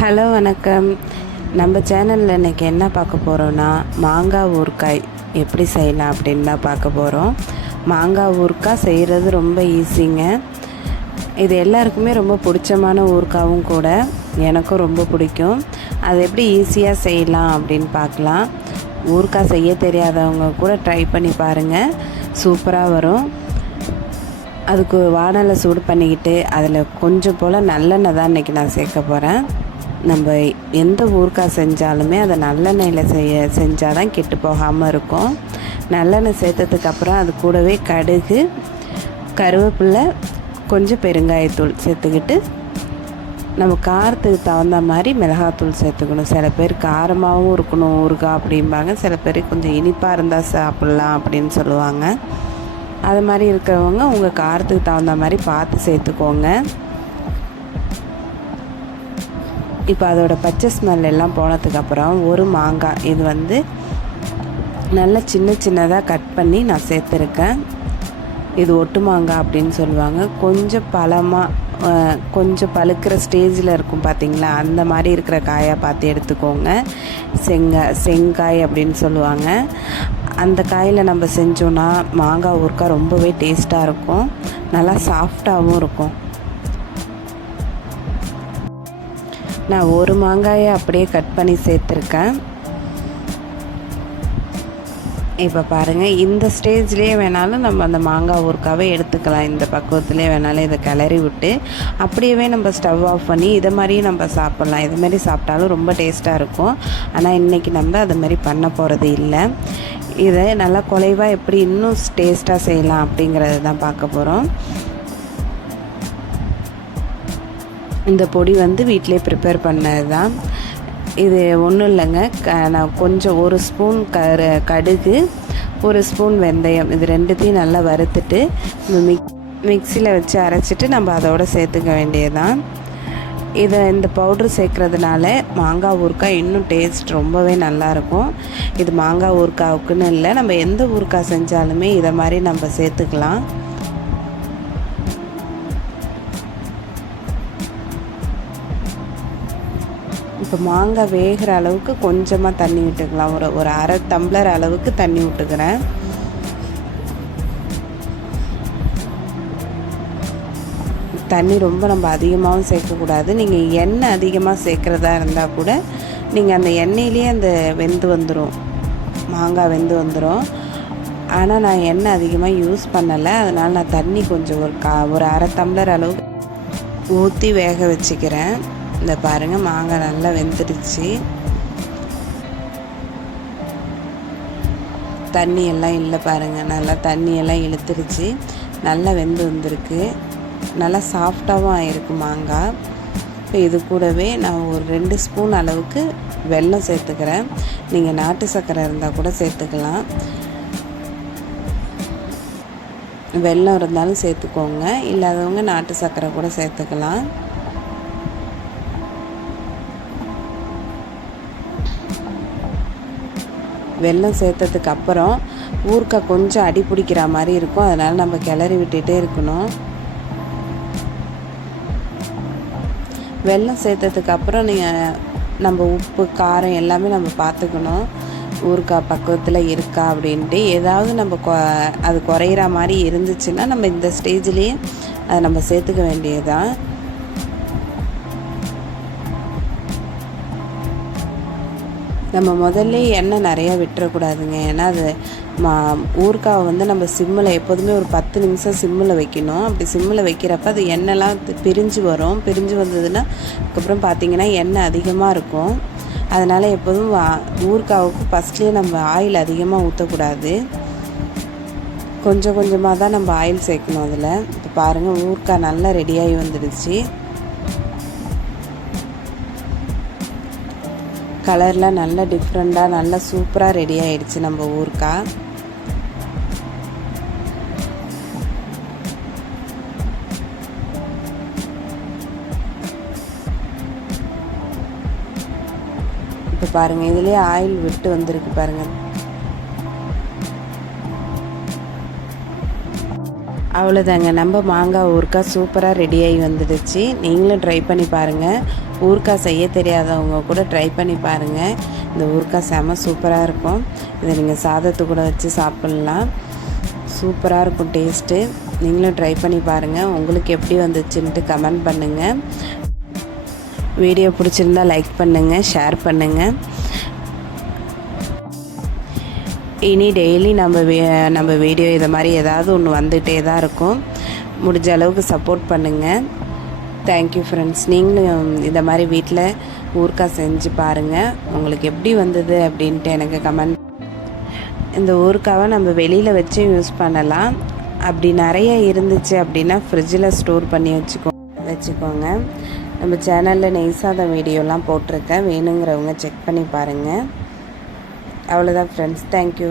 Hello வணக்கம். நம்ம சேனலில் இன்றைக்கி என்ன பார்க்க போகிறோன்னா மாங்காய் ஊறுக்காய் எப்படி செய்யலாம் அப்படின்னு தான் பார்க்க போகிறோம் மாங்காய் ஊறுக்காய் செய்கிறது ரொம்ப ஈஸிங்க இது எல்லாருக்குமே ரொம்ப பிடிச்சமான ஊறுக்காவும் கூட எனக்கும் ரொம்ப பிடிக்கும். அது எப்படி ஈஸியாக செய்யலாம் அப்படின்னு பார்க்கலாம். ஊறுக்காய் செய்ய தெரியாதவங்க கூட ட்ரை பண்ணி பாருங்கள் சூப்பராக வரும். அதுக்கு வானலை சூடு பண்ணிக்கிட்டு அதில் கொஞ்சம் போல் நல்லெண்ணெய் தான் இன்றைக்கி நான் சேர்க்க போகிறேன் நம்ம எந்த ஊறுகாய் செஞ்சாலுமே அதை நல்லெண்ணெயில் செய்ய செஞ்சால் தான் கெட்டு போகாமல் இருக்கும். நல்லெண்ணெய் சேர்த்ததுக்கப்புறம் அது கூடவே கடுகு கருவேப்பிலை கொஞ்சம் பெருங்காயத்தூள் சேர்த்துக்கிட்டு நம்ம காரத்துக்கு தகுந்த மாதிரி மிளகாத்தூள் சேர்த்துக்கணும். சில பேர் காரமாகவும் இருக்கணும் ஊறுகாய் அப்படிம்பாங்க. சில பேர் கொஞ்சம் இனிப்பாக இருந்தால் சாப்பிட்லாம் அப்படின்னு சொல்லுவாங்க. அது மாதிரி இருக்கிறவங்க உங்கள் காரத்துக்கு தகுந்த மாதிரி பார்த்து சேர்த்துக்கோங்க. இப்போ அதோட பச்சை ஸ்மெல் எல்லாம் போனதுக்கப்புறம் ஒரு மாங்காய். இது வந்து நல்லா சின்ன சின்னதாக கட் பண்ணி நான் சேர்த்துருக்கேன். இது ஒட்டு மாங்காய் அப்படின்னு சொல்லுவாங்க. கொஞ்சம் பழமாக கொஞ்சம் பழுக்கிற ஸ்டேஜில் இருக்கும் பார்த்தீங்களா அந்த மாதிரி இருக்கிற காயாக பார்த்து எடுத்துக்கோங்க. செங்காய் செங்காய் அப்படின்னு சொல்லுவாங்க. அந்த காயில் நம்ம செஞ்சோன்னா மாங்காய் ஊறுக்காய் ரொம்பவே டேஸ்ட்டாக இருக்கும். நல்லா சாஃப்டாகவும் இருக்கும். நான் ஒரு மாங்காயை அப்படியே கட் பண்ணி சேர்த்துருக்கேன். இப்போ பாருங்கள் இந்த ஸ்டேஜ்லேயே வேணாலும் நம்ம அந்த மாங்காய் ஊறுக்காவே எடுத்துக்கலாம். இந்த பக்குவத்துலேயே வேணாலும் இதை கிளறி விட்டு அப்படியே நம்ம ஸ்டவ் ஆஃப் பண்ணி இதை மாதிரியும் நம்ம சாப்பிட்லாம். இது மாதிரி சாப்பிட்டாலும் ரொம்ப டேஸ்ட்டாக இருக்கும். ஆனால் இன்றைக்கி நம்ம அது மாதிரி பண்ண போகிறது இல்லை. இதை நல்லா குலைவாக எப்படி இன்னும் டேஸ்ட்டாக செய்யலாம் அப்படிங்கிறது தான் பார்க்க போகிறோம் இந்த பொடி வந்து வீட்டிலே ப்ரிப்பேர் பண்ணது தான் இது ஒன்றும் இல்லைங்க. க நான் கொஞ்சம் ஒரு ஸ்பூன் கரு கடுகு ஒரு ஸ்பூன் வெந்தயம். இது ரெண்டுத்தையும் நல்லா வறுத்துட்டு மிக் மிக்சியில் வச்சு அரைச்சிட்டு நம்ம அதோட சேர்த்துக்க வேண்டியதுதான். இதை இந்த பவுட்ரு சேர்க்குறதுனால மாங்காய் ஊறுக்காய் இன்னும் டேஸ்ட் ரொம்பவே நல்லாயிருக்கும் இது மாங்காய் ஊறுக்காவுக்குன்னு இல்லை. நம்ம எந்த ஊறுக்காய் செஞ்சாலுமே இதை மாதிரி நம்ம சேர்த்துக்கலாம். இப்போ மாங்காய் வேகிற அளவுக்கு கொஞ்சமாக தண்ணி விட்டுக்கலாம். ஒரு ஒரு அரை டம்ளர் அளவுக்கு தண்ணி விட்டுக்கிறேன். தண்ணி ரொம்ப நம்ம அதிகமாகவும் சேர்க்கக்கூடாது. நீங்கள் எண்ணெய் அதிகமாக சேர்க்குறதா இருந்தால் கூட நீங்கள் அந்த எண்ணெயிலேயே அந்த வெந்து வந்துடும் மாங்காய் வெந்து வந்துடும் ஆனால் நான் எண்ணெய் அதிகமாக யூஸ் பண்ணலை. அதனால் நான் தண்ணி கொஞ்சம் ஒரு கா ஒரு அரை டம்ளர் அளவுக்கு ஊற்றி வேக வச்சுக்கிறேன். இந்த பாருங்கள் மாங்காய் நல்லா வெந்துடுச்சு. தண்ணி எல்லாம் இல்லை பாருங்கள் நல்லா தண்ணி எல்லாம் இழுத்துருச்சு நல்லா வெந்து வந்திருக்கு. நல்லா சாஃப்டாகவும் ஆயிருக்கு மாங்காய். இப்போ இது கூடவே நான் ஒரு ரெண்டு ஸ்பூன் அளவுக்கு வெல்லம் சேர்த்துக்கிறேன். நீங்கள் நாட்டு சர்க்கரை இருந்தால் கூட சேர்த்துக்கலாம். வெல்லம் இருந்தாலும் சேர்த்துக்கோங்க. இல்லாதவங்க நாட்டு சர்க்கரை கூட சேர்த்துக்கலாம். வெல்லம் சேர்த்ததுக்கு அப்புறம் ஊறுக்காய் கொஞ்சம் அடி பிடிக்கிற மாதிரி இருக்கும். அதனால் நம்ம கிளறி விட்டுகிட்டே இருக்கணும். வெல்லம் சேர்த்ததுக்கு அப்புறம் நீங்கள் நம்ம உப்பு காரம் எல்லாமே நம்ம பார்த்துக்கணும். ஊறுக்காய் பக்குவத்தில் இருக்கா அப்படின்ட்டு ஏதாவது நம்ம கொ அது குறையிற மாதிரி இருந்துச்சுன்னா நம்ம இந்த ஸ்டேஜ்லேயே அதை நம்ம சேர்த்துக்க வேண்டியதுதான். நம்ம முதல்ல எண்ணெய் நிறையா விட்டுறக்கூடாதுங்க. ஏன்னா அது மா ஊறுகாவை வந்து நம்ம சிம்மில் எப்போதுமே ஒரு பத்து நிமிஷம் சிம்மில் வைக்கணும். அப்படி சிம்மில் வைக்கிறப்ப அது எண்ணெய்லாம் பிரிஞ்சு வரும். பிரிஞ்சு வந்ததுன்னா அதுக்கப்புறம் பார்த்திங்கன்னா எண்ணெய் அதிகமாக இருக்கும். அதனால் எப்போதும் ஊறுகாவுக்கு ஃபஸ்ட்லேயே நம்ம ஆயில் அதிகமாக ஊற்றக்கூடாது. கொஞ்சம் கொஞ்சமாக தான் நம்ம ஆயில் சேர்க்கணும் அதில். இப்போ பாருங்கள் ஊறுகாய் நல்லா ரெடியாகி வந்துடுச்சு. கலர்லாம் நல்லா டிஃப்ரெண்ட்டாக நல்லா சூப்பராக ரெடி ஆகிடுச்சு நம்ம ஊருக்கா. இப்போ பாருங்கள் இதுலேயே ஆயில் விட்டு வந்திருக்கு பாருங்கள் அவ்வளோதாங்க நம்ம மாங்காய் ஊறுக்காய் சூப்பராக ரெடியாகி வந்துடுச்சு. நீங்களும் ட்ரை பண்ணி பாருங்கள் ஊறுக்காய் செய்ய தெரியாதவங்க கூட ட்ரை பண்ணி பாருங்கள் இந்த ஊறுக்காய் செம சூப்பராக இருக்கும். இதை நீங்கள் சாதத்து கூட வச்சு சாப்பிட்லாம். சூப்பராக இருக்கும் டேஸ்ட்டு நீங்களும் ட்ரை பண்ணி பாருங்கள் உங்களுக்கு எப்படி வந்துச்சுன்ட்டு கமெண்ட் பண்ணுங்கள் வீடியோ பிடிச்சிருந்தா லைக் பண்ணுங்கள் ஷேர் பண்ணுங்கள் இனி டெய்லி நம்ம நம்ம வீடியோ இதை மாதிரி ஏதாவது ஒன்று வந்துகிட்டே தான் இருக்கும். முடிஞ்ச அளவுக்கு சப்போர்ட் பண்ணுங்கள் தேங்க்யூ ஃப்ரெண்ட்ஸ் நீங்களும் இந்த மாதிரி வீட்டில் ஊறுகாய் செஞ்சு பாருங்கள் உங்களுக்கு எப்படி வந்தது அப்படின்ட்டு எனக்கு கமெண்ட் இந்த ஊறுகாவை நம்ம வெளியில் வச்சு யூஸ் பண்ணலாம். அப்படி நிறைய இருந்துச்சு அப்படின்னா ஃப்ரிட்ஜில் ஸ்டோர் பண்ணி வச்சுக்கோ வச்சுக்கோங்க. நம்ம சேனலில் நெய் சாதம் வீடியோலாம் போட்டிருக்கேன். வேணுங்கிறவங்க செக் பண்ணி பாருங்கள் அவ்வளோதான் ஃப்ரெண்ட்ஸ் தேங்க்யூ